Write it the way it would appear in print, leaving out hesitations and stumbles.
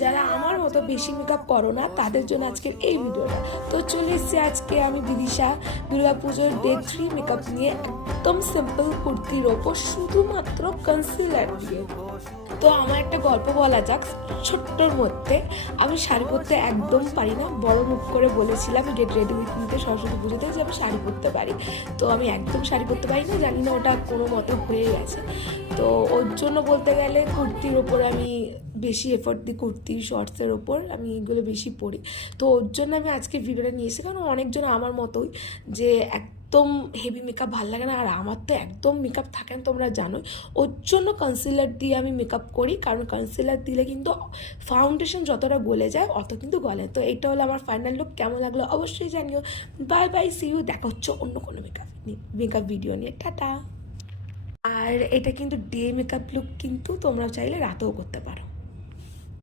যারা আমার মতো বেশি মেকআপ করো না তাদের জন্য আজকের এই ভিডিওটা। তো চলে এসেছি আজকে আমি বিদিশা দুর্গাপুজোর ডে 3 মেকআপ নিয়ে, একদম সিম্পল কুর্তির ওপর শুধুমাত্র কনসিলার দিয়ে। তো আমার একটা গল্প বলা যাক ছোট্টর মধ্যে। আমি শাড়ি পরতে একদম পারি না, বড় মুখ করে বলেছিলাম গেট রেডি উইথ মিতে সরস্বতী পুজোতে যে আমি শাড়ি পরতে পারি। তো আমি একদম শাড়ি পরতে পারি না, জানি না ওটা কোনো মতো হয়ে গেছে। তো ওর জন্য বলতে গেলে কুর্তির ওপর আমি বেশি এফোর্ট দিই, কুর্তি শর্টসের ওপর আমি এগুলো বেশি পরি। তো ওর জন্য আমি আজকে ভিডিওটা নিয়েছি, কারণ অনেকজন আমার মতোই যে একদম হেভি মেকআপ ভালো লাগে না, আর আমার তো একদম মেকআপ থাকে না তোমরা জানোই। ওর জন্য কনসিলার দিয়ে আমি মেকআপ করি, কারণ কনসিলার দিলে কিন্তু ফাউন্ডেশন যতটা গলে যায় অত কিন্তু গলে। তো এইটা হলো আমার ফাইনাল লুক, কেমন লাগলো অবশ্যই জানিও। বাই বাই, সি ইউ, দেখা হচ্ছে অন্য কোনো মেকআপ ভিডিও নিয়ে, টাটা। আর এটা কিন্তু ডে মেকআপ লুক, কিন্তু তোমরা চাইলে রাতেও করতে পারো।